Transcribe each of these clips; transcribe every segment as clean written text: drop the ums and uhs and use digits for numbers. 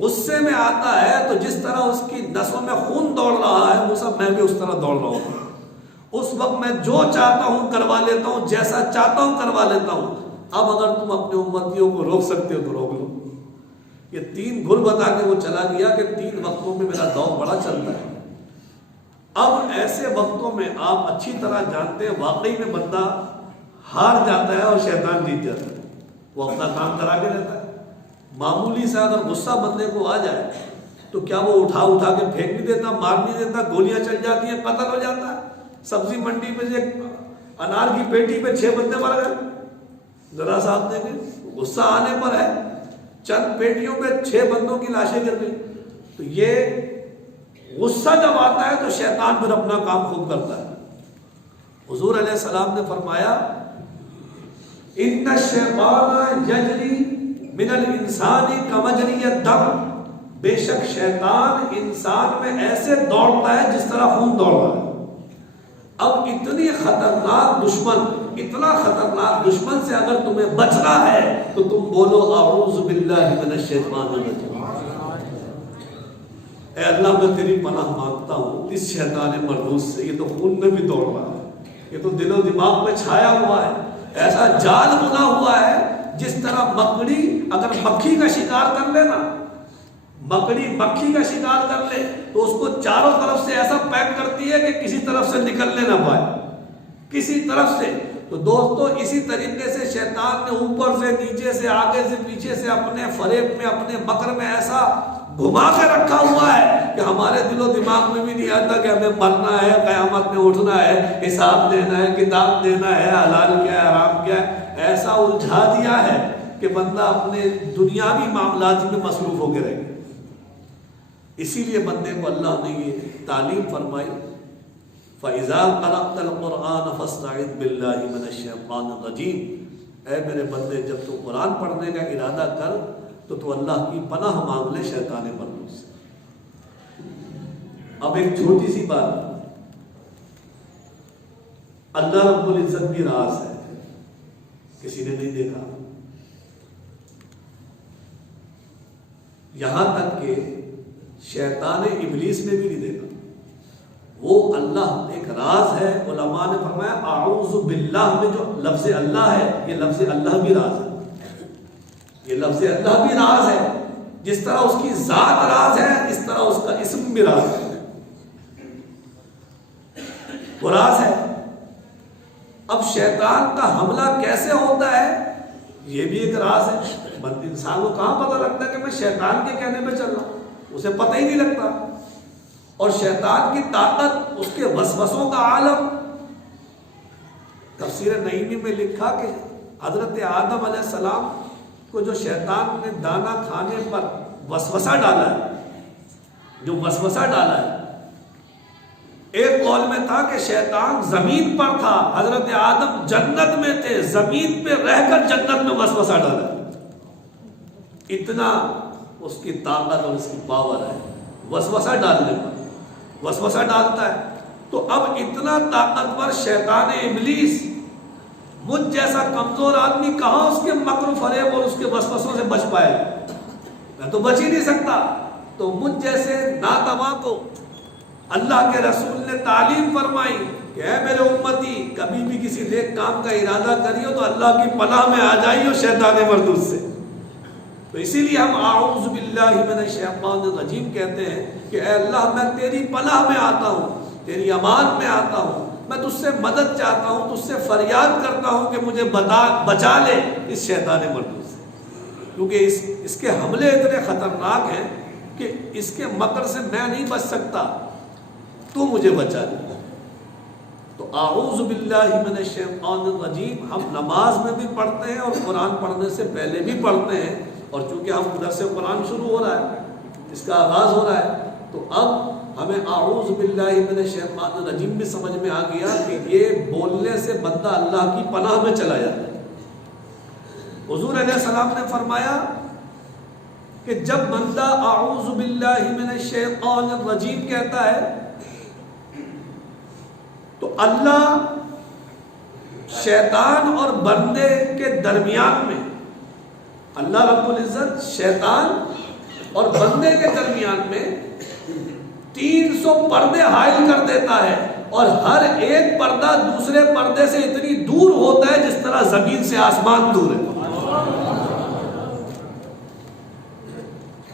غصے میں آتا ہے تو جس طرح اس کی نسوں میں خون دوڑ رہا ہے وہ سب میں بھی اس طرح دوڑ رہا ہوں. اس وقت میں جو چاہتا ہوں کروا لیتا ہوں, جیسا چاہتا ہوں کروا لیتا ہوں. اب اگر تم اپنے امتیوں کو روک سکتے ہو تو روک لو. یہ 3 گل بتا کے وہ چلا گیا کہ 3 وقتوں میں میرا دور بڑا چلتا ہے. اب ایسے وقتوں میں آپ اچھی طرح جانتے ہیں واقعی میں بندہ ہار جاتا ہے اور شیطان جیت جاتا ہے. وہ اپنا کام کرا کے رہتا ہے. معمولی سا اگر غصہ بندے کو آ جائے تو کیا وہ اٹھا کے پھینک نہیں دیتا, مار نہیں دیتا, گولیاں چل جاتی ہیں, قتل ہو جاتا ہے. سبزی منڈی پہ سے انار کی پیٹی پہ 6 بندے مر گئے. ذرا سا آپ دیکھیں, غصہ آنے پر ہے چند پیٹیوں پہ 6 بندوں کی لاشیں گر گئی. تو یہ غصہ جب آتا ہے تو شیطان پھر اپنا کام خوب کرتا ہے. حضور علیہ السلام نے فرمایا ان الشیطان یجری من الانسان کمجری الدم, بے شک شیطان انسان میں ایسے دوڑتا ہے جس طرح خون دوڑ رہا ہے. اب اتنی خطرناک دشمن, اتنا خطرناک دشمن سے اگر تمہیں بچنا ہے تو تم بولو اعوذ باللہ من الشیطان الرجیم. اے اللہ میں تیری پناہ مانگتا ہوں اس شیطان مردود سے. یہ تو خون میں بھی دوڑ رہا ہے, یہ تو دل و دماغ میں چھایا ہوا ہے, ایسا جال بنا ہوا ہے جس طرح مکڑی اگر مکھی کا شکار کر لے نا, مکڑی مکھی کا شکار کر لے تو اس کو چاروں طرف سے ایسا پیک کرتی ہے کہ کسی طرف سے نکلنے نہ پائے, کسی طرف سے. تو دوستو اسی طریقے سے شیطان نے اوپر سے نیچے سے آگے سے پیچھے سے اپنے فریب میں اپنے مکر میں ایسا گھما کے رکھا ہوا ہے کہ ہمارے دل و دماغ میں بھی نہیں آتا کہ ہمیں مرنا ہے, قیامت میں اٹھنا ہے, حساب دینا ہے, کتاب دینا ہے, حلال کیا ہے حرام کیا ہے. ایسا الجھا دیا ہے کہ بندہ اپنے دنیاوی معاملات میں مصروف ہو کے رہے. اسی لیے بندے کو اللہ نے یہ تعلیم فرمائی فَإِذَا قَرَأْتَ الْقُرْآنَ فَاسْتَعِذْ بِاللَّهِ مِنَ الشَّيْطَانِ الرَّجِيمِ. اے میرے بندے جب تو قرآن پڑھنے کا ارادہ کر تو اللہ کی پناہ مانگ لے شیطان مردود سے. اب ایک چھوٹی سی بات, اللہ رب العزت کی راز ہے, کسی نے نہیں دیکھا. یہاں تک کہ شیطان ابلیس نے بھی نہیں دیکھا. وہ اللہ ایک راز ہے. علماء نے فرمایا اعوذ باللہ میں جو لفظ اللہ ہے یہ لفظ اللہ بھی راز ہے. یہ لفظ اللہ بھی راز ہے. جس طرح اس کی ذات راز ہے اس طرح اس کا اسم بھی راز ہے. وہ راز ہے. اب شیطان کا حملہ کیسے ہوتا ہے یہ بھی ایک راز ہے. انسان کو کہاں پتہ لگتا ہے کہ میں شیطان کے کہنے پہ چل رہا ہوں, اسے پتہ ہی نہیں لگتا. اور شیطان کی طاقت, اس کے وسوسوں کا عالم. تفسیر نعیمی میں لکھا کہ حضرت آدم علیہ السلام کو جو شیطان نے دانا کھانے پر وسوسہ ڈالا ہے, جو وسوسہ ڈالا ہے, ایک قول میں تھا کہ شیطان زمین پر تھا, حضرت آدم جنت میں تھے, زمین پہ رہ کر جنت میں وسوسہ ڈالا. اتنا اس کی طاقت اور اس کی پاور ہے وسوسہ ڈالنے پر. وسوسہ ڈالتا ہے تو اب اتنا طاقتور شیطان ابلیس, مجھ جیسا کمزور آدمی کہاں اس کے مکر و فریب اور اس کے وسوسوں سے بچ پائے. میں تو بچ ہی نہیں سکتا. تو مجھ جیسے ناتواں کو اللہ کے رسول نے تعلیم فرمائی کہ اے میرے امتی کبھی بھی کسی نیک کام کا ارادہ کریو تو اللہ کی پناہ میں آ جائیو شیطان مردود سے. تو اسی لیے ہم اعوذ باللہ من الشیطان الرجیم کہتے ہیں کہ اے اللہ میں تیری پناہ میں آتا ہوں, تیری امان میں آتا ہوں, میں تجھ سے مدد چاہتا ہوں, تجھ سے فریاد کرتا ہوں کہ مجھے بچا لے اس شیطان مردود سے. کیونکہ اس کے حملے اتنے خطرناک ہیں کہ اس کے مکر سے میں نہیں بچ سکتا, تو مجھے بچا لے. تو اعوذ باللہ من الشیطان الرجیم ہم نماز میں بھی پڑھتے ہیں اور قرآن پڑھنے سے پہلے بھی پڑھتے ہیں. اور چونکہ ہم ادھر سے قرآن شروع ہو رہا ہے, اس کا آغاز ہو رہا ہے, تو اب ہمیں اعوذ باللہ من الشیطان الرجیم بھی سمجھ میں آ گیا کہ یہ بولنے سے بندہ اللہ کی پناہ میں چلا جاتا ہے. حضور علیہ السلام نے فرمایا کہ جب بندہ اعوذ باللہ من الشیطان الرجیم کہتا ہے تو اللہ شیطان اور بندے کے درمیان میں اللہ رب العزت شیطان اور بندے کے درمیان میں 300 پردے حائل کر دیتا ہے، اور ہر ایک پردہ دوسرے پردے سے اتنی دور ہوتا ہے جس طرح زمین سے آسمان دور ہے۔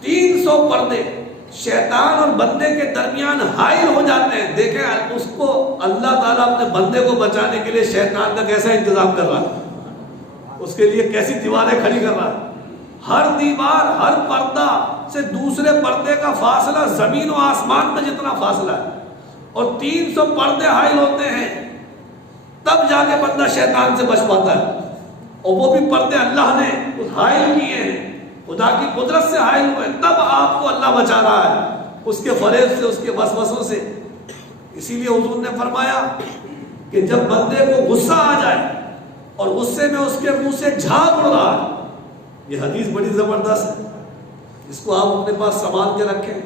300 پردے شیطان اور بندے کے درمیان حائل ہو جاتے ہیں۔ دیکھیں اس کو اللہ تعالیٰ اپنے بندے کو بچانے کے لیے شیطان کا کیسا انتظام کر رہا ہے، اس کے لیے کیسی دیواریں کھڑی کر رہا ہے۔ ہر دیوار، ہر پردہ سے دوسرے پردے کا فاصلہ زمین و آسمان میں جتنا فاصلہ ہے، اور 300 پردے حائل ہوتے ہیں، تب جا کے بندہ شیطان سے بچ پاتا ہے۔ اور وہ بھی پردے اللہ نے حائل کیے ہیں، خدا کی قدرت سے حائل ہوئے، تب آپ کو اللہ بچا رہا ہے اس کے فریب سے، اس کے وسوسوں سے۔ اسی لیے حضور نے فرمایا کہ جب بندے کو غصہ آ جائے اور غصے میں اس کے منہ سے جھاگ اڑ رہا ہے، یہ حدیث بڑی زبردست ہے، اس کو آپ اپنے پاس سنبھال کے رکھیں۔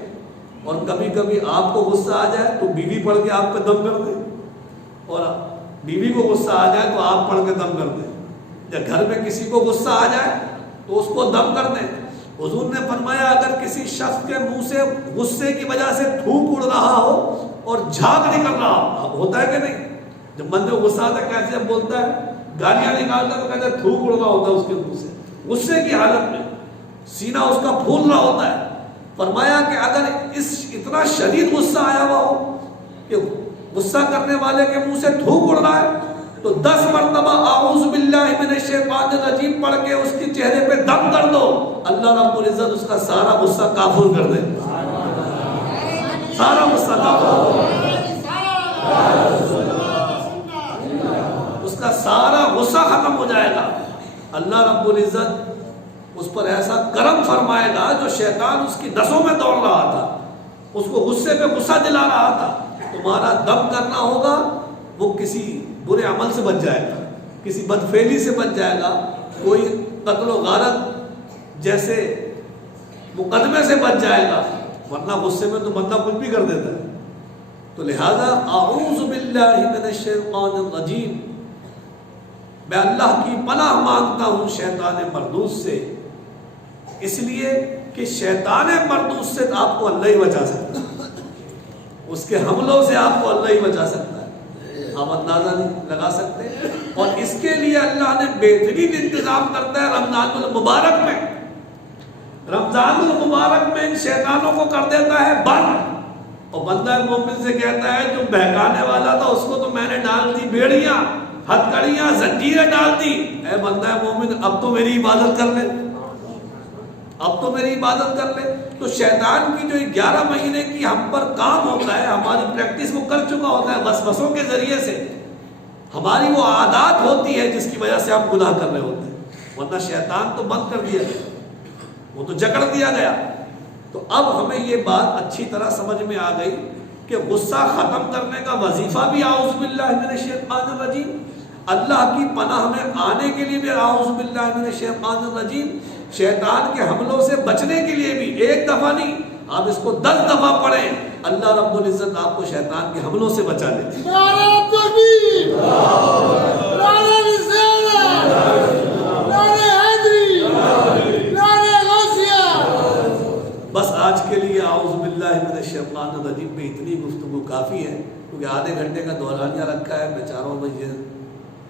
اور کبھی کبھی آپ کو غصہ آ جائے تو بیوی پڑھ کے آپ پہ دم کر دے، اور بیوی کو غصہ آ جائے تو آپ پڑھ کے دم کر دیں، یا گھر میں کسی کو غصہ آ جائے تو اس کو دم کر دیں۔ حضور نے فرمایا اگر کسی شخص کے منہ سے غصے کی وجہ سے تھوک اڑ رہا ہو اور جھاگ نکل رہا ہو، اب ہوتا ہے کہ نہیں، جب بندے کو غصہ آتا ہے کیسے بولتا ہے، گالیاں نکالتا ہے تو کہتا ہے تھوک اڑ رہا ہوتا ہے اس کے منہ سے، غصے کی حالت میں سینہ اس کا پھول رہا ہوتا ہے۔ فرمایا کہ اگر اتنا شدید غصہ آیا ہوا ہو کہ غصہ کرنے والے کے منہ سے تھوک اڑ رہا ہے، تو 10 مرتبہ اعوذ باللہ من الشیطان الرجیم پڑھ کے اس کے چہرے پہ دم کر دو، اللہ رب العزت اس کا سارا غصہ کافر کر دے، سارا غصہ کافر، اس کا سارا غصہ ختم ہو جائے گا۔ اللہ رب العزت اس پر ایسا کرم فرمائے گا، جو شیطان اس کی نسوں میں دوڑ رہا تھا، اس کو غصے پہ غصہ دلا رہا تھا، تمہارا دم کرنا ہوگا، وہ کسی برے عمل سے بچ جائے گا، کسی بدفعلی سے بچ جائے گا، کوئی قتل و غارت جیسے مقدمے سے بچ جائے گا، ورنہ غصے میں تو بندہ کچھ بھی کر دیتا ہے۔ تو لہذا اعوذ باللہ من الشیطان الرجیم، میں اللہ کی پناہ مانگتا ہوں شیطان مردود سے، اس لیے کہ شیطان مردود سے آپ کو اللہ ہی بچا سکتا ہے، اس کے حملوں سے آپ کو اللہ ہی بچا سکتا ہے، آپ اندازہ نہیں لگا سکتے۔ اور اس کے لیے اللہ نے بہترین انتظام کرتا ہے رمضان المبارک میں، رمضان المبارک میں ان شیطانوں کو کر دیتا ہے بند، اور بندہ مومن سے کہتا ہے جو بہکانے والا تھا اس کو تو میں نے ڈال دی بیڑیاں، ہتھکڑیاں، زنجیریں ڈال دی، اے بندہ مومن اب تو میری عبادت کر لے، اب تو میری عبادت کر لے۔ تو شیطان کی جو 11 مہینے کی ہم پر کام ہوتا ہے، ہماری پریکٹس وہ کر چکا ہوتا ہے وسوسوں کے ذریعے سے، ہماری وہ عادات ہوتی ہے جس کی وجہ سے ہم گناہ کر رہے ہوتے ہیں، ورنہ شیطان تو بند کر دیا گیا، وہ تو جکڑ دیا گیا۔ تو اب ہمیں یہ بات اچھی طرح سمجھ میں آ گئی کہ غصہ ختم کرنے کا وظیفہ بھی اعوذ باللہ من الشیطان الرجیم، اللہ کی پناہ میں آنے کے لیے بھی اعوذ باللہ من الشیطان الرجیم، شیطان کے حملوں سے بچنے کے لیے بھی ایک دفعہ نہیں، آپ اس کو 10 دفعہ پڑھیں، اللہ رب العزت آپ کو شیطان کے حملوں سے بچا لے۔ نعرہ تکبیر، نعرہ رسالت، نعرہ حیدری، نعرہ غوثیہ۔ بس آج کے لیے اعوذ باللہ من الشیطان الرجیم میں اتنی گفتگو کافی ہے، کیونکہ آدھے گھنٹے کا دورانیہ رکھا ہے، میں چاہ رہا ہوں بھائی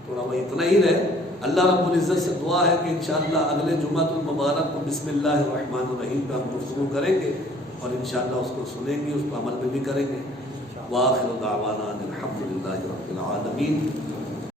تھوڑا بھائی اتنا ہی رہے۔ اللہ رب العزت سے دعا ہے کہ انشاءاللہ اگلے جمعہ المبارک کو بسم اللہ الرحمن الرحیم پہ ہم گفتگو کریں گے، اور انشاءاللہ اس کو سنیں گے، اس کو عمل میں بھی کریں گے۔ وآخر دعوانا الحمدللہ رب العالمین۔